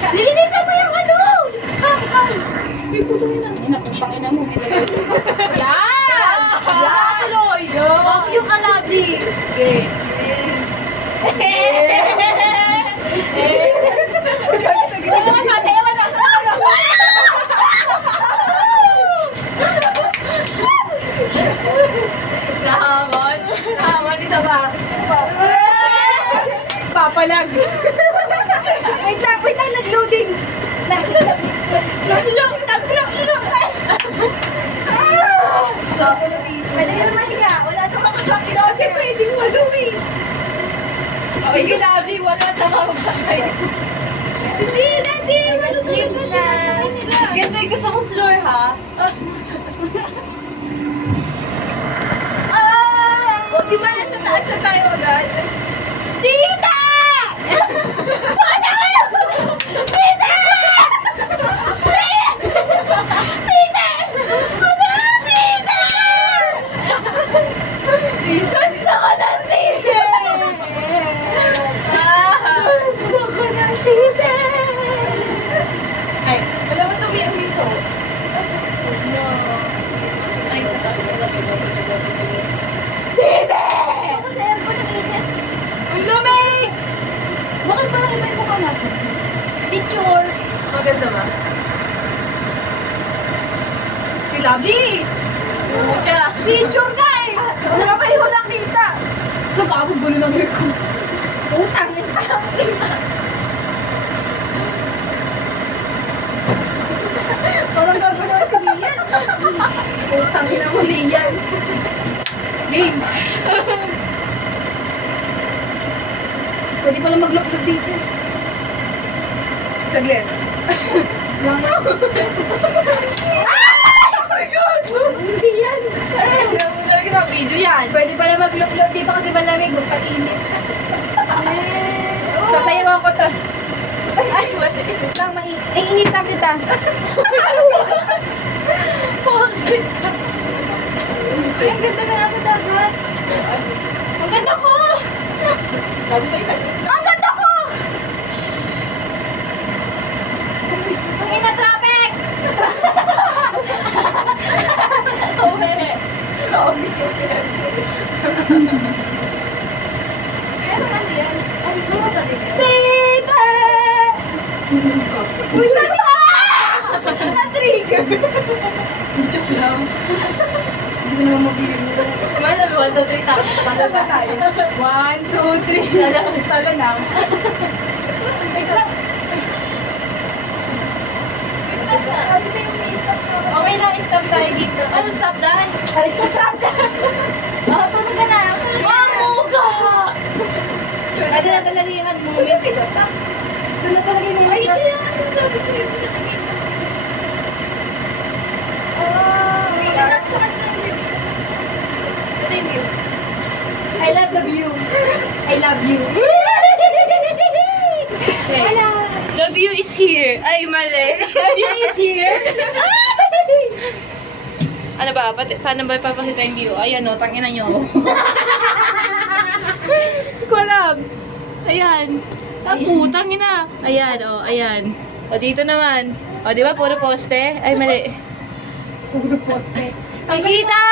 Lilinisan mo yung ano! Ay, putungin na. Inaputangin na mo. Yan! Yan! Tuloy! Yung kalabli. Okay. Sino ka masayawan na sa ulo? Nahamon. Nahamon, isa ba? Papalag. Wait lang, nag-loading. Nag-load. So, pwede ka na mahiga. Wala na makakapin. Kasi pwedeng madumi. Okay, Gilabli, wala na makagsakay. Hindi, madumi yung kasi masakay nila. Ganito yung gusto kong floor, ha? O, di ba nasa taas na tayo agad? Tita! Tita! Tita! Gusto ko ng tita! Gusto ko ng tita! Ay, wala mo tumiyang dito. No. Ay, tataas ko lang ito. Tita! Ako sa aircon ng init. Ang lumig! Bakit parang iba yung mukha natin? Picture! Maganda ba? Si Labi! Pucha! Picture ka eh! Wala pa yung nakita! Napagod ba nila ng aircon? Utang! Parang gagawin na si Lian! Utang ina mo, Lian! Game! Pwede pala mag-lock dito. Saglit. Oh my God! Hindi yan. Talaga na video yan. Pwede pala mag-lock dito kasi malamig. Magpainit. Sasayawan ko to. Ay, wala. Lang, initan kita. Bakit ka? Ay, ang ganda na ako dagat. Ang ganda ko! Sabi sa isa. Ang ganda ko! Ang ina traffic! Okay. Pero ano yan? Ano ba ba din yan? Tita! Uy, tata! Na-trigger! Joke lang. Hindi ko naman mabilin mo. Kumaya sabi, 1, 2, 3, tapos talo na tayo. 1, 2, 3. Talo na. Wait lang. Stop na. Sabi sa'yo, stop na. Okay lang, stop tayo dito. Ano, stop dance? Stop dance. Oh, tulog ka na. Mamuga! Ano na talaga yung moment? Stop. Ano na talaga yung moment? Ay, ito yung ano. Sabi sa'yo, sa nag-stop. I love the view. I love you. Okay. Love you is here. Ay, mali. Love you is here. Ano ba? Paano ba ipapakita yung view? Ayan o, tangina nyo. Hindi ko alam. Ayan. Tapu, tangina. Ayan o, ayan. O, dito naman. O, di ba? Puro poste. Ay, mali. Puro poste. Ang kita!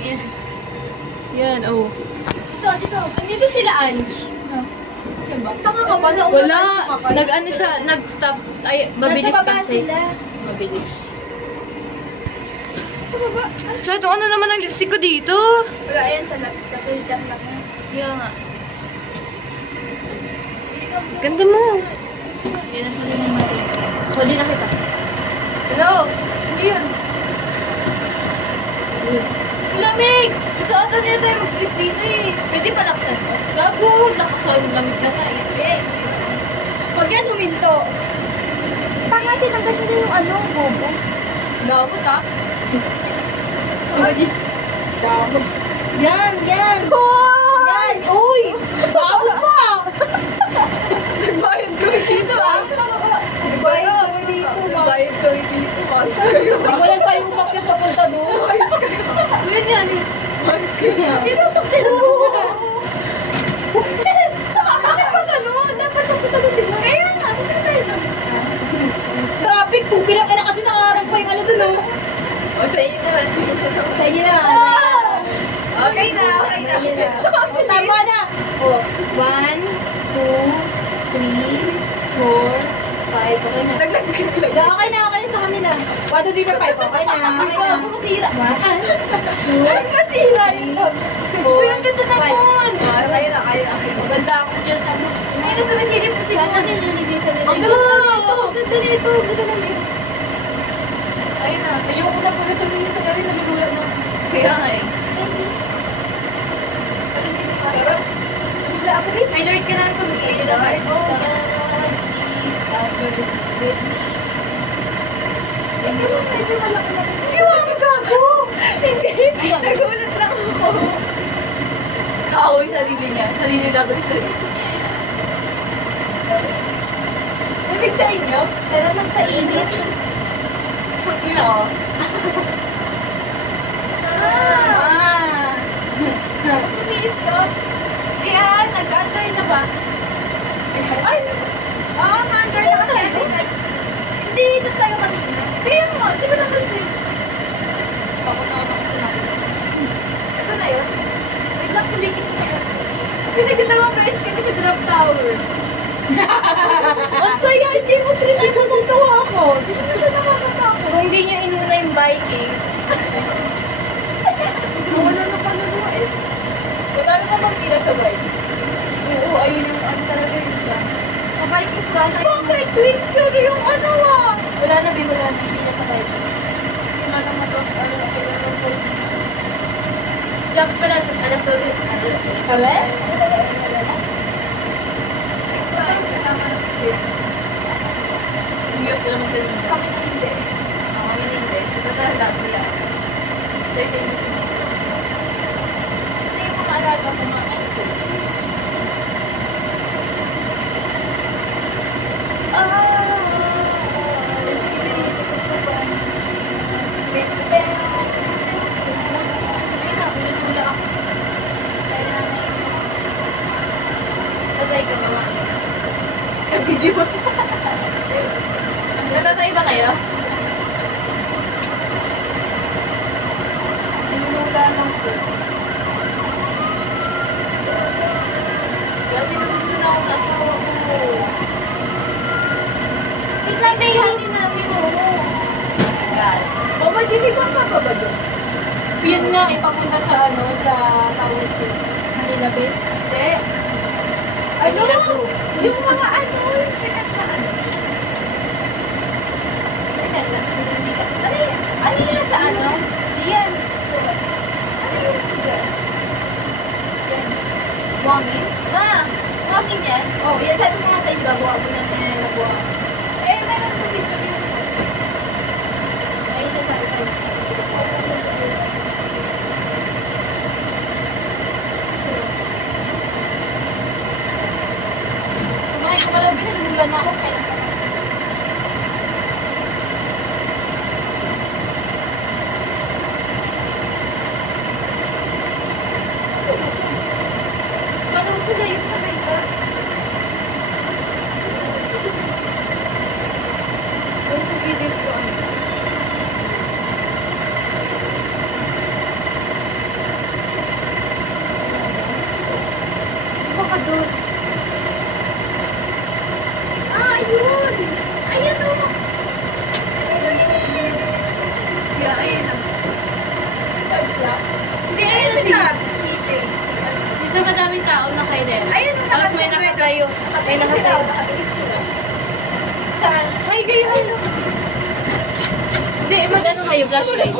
Ayan. Yan, oh. Dito. Andito sila, Ange. Tanga ka ba? Wala. Nag-ano siya, nag-stop. Ay, mabilis kasi. Mabilis. Sa baba? Siya, ito ano naman ang lipstick ko dito? Wala, ayan sa filter lang. Kaya nga. Ganda mo. Yan ang sabi ng mali. So, di nakita. Hello? Hindi yan. Lamig! Gusto ata nila tayo mag-kiss dito eh. Pwede pa laksan mo? Gago! Laksan, lamig na ka eh. Huwag yan huminto. Pangatin ang ganda yung ano, bobo. Gabot ha? Gabot. Yan! Yan! Uy! Gabot pa! Nagbayad kami dito ah! Nagbayad kami dito! Nagbayad kami dito! Walang tayo umakyat papunta doon! Ayos kayo! Yun yan eh! Ayos kayo! Tinutok din mo! Bakit ba gano'n? Dapat papunta doon din mo! Kaya nga! Papunta tayo doon! Okay na. Okay na sa kanila. 1, 2, 3, 4, 5. Okay na. Ikaw, ako masira. 1, 2, masira rin to. Uy, ang ganda na phone. Kaya na. Maganda ako dyan sa mga. Hindi na sumisilip na si Mona. Ang ganda nito. Ang ganda nito. Ang ganda nito. Ayun na. Ayoko na pala tumingin sa gabi na bigula na. Kaya nga eh. Pero, nabigla ako rin. Ay, Lord ka na ito. Ay, Lord. Oh, God. Is our spirit. Hindi mo medyo malaki na. Hindi mo ako gago. Hindi. Nagulat lang ako. Kaaway sarili niya. Sarili lang ko sarili. Ibig sa inyo? Pero magpainit. Yun ako. Lumiis ko. Di nag-under na ba? Ay! Oo, ma-under na kasi. Hindi, doon tayo kanina. Kaya mo, di ko napansin. Ako na ako sa natin. Ito na yun. Wait lang, sulikin ko yun. Pinagdalawang guys kami sa drop tower. Ang saya, hindi mo trip mo nagtawa ako. Hindi mo siya nakakatakot. Kung hindi niyo inuna yung biking. Wala na kaluluwa eh. Wala na bang pila sa bike? Oo, ayun yung ano talaga yun lang. Sa bike is wala na Bakit? Twister yung ano ah! Wala na, Bi, wala na. Hindi na sa biking. Hindi na lang matros. Ano na kailangan ko. Dapat pala sa alas 12. Sabi? Next time, kasama na si Kate. Hindi ko naman ganun. Kami na hindi. Ako naman hindi. Tatanda ko yan. 13 minutes. Ito yung mga alaga ko mga exes. Tatay ka ba? Video mo siya. Natatay ba kayo? Hinula lang po. Kasi nasusunod na ako sa asawa ko. Pinandayan din namin God. O, magdibigyan pa ba doon? Yun nga, ipapunta sa ano, sa Tower 2. Manila Bay? Hindi. Ano? Manila Zoo. Yung mga ano, yung sikat na ano. Ay, naglas ko hindi ka. Ano yun? Ano yun sa ano? Diyan. Ano yun? Diyan. Wangin? Ma, walking yan? Oh, yan sabi ko nga sa inyo, babuha ko na nabuha. Eh, meron ko dito din. Ayun siya sabi ko. Kumain ko malabi na, nagmula na ako. Kaya Kala mo sila yung patay ka. Ang pagiging ko ano. Baka doon. Ah, ayun! Ayan o! Sige, ayun na. Si Tabs lang. Hindi, Ayun ayun si si Tabs, si CJ, si ano. Isa madaming tao na kayo din. Ayun ang Tapos may nakatayo. May nakatayo. Nakatingin sila. Saan? Ay, kayo. Hindi, mag-ano kayo, flashlight.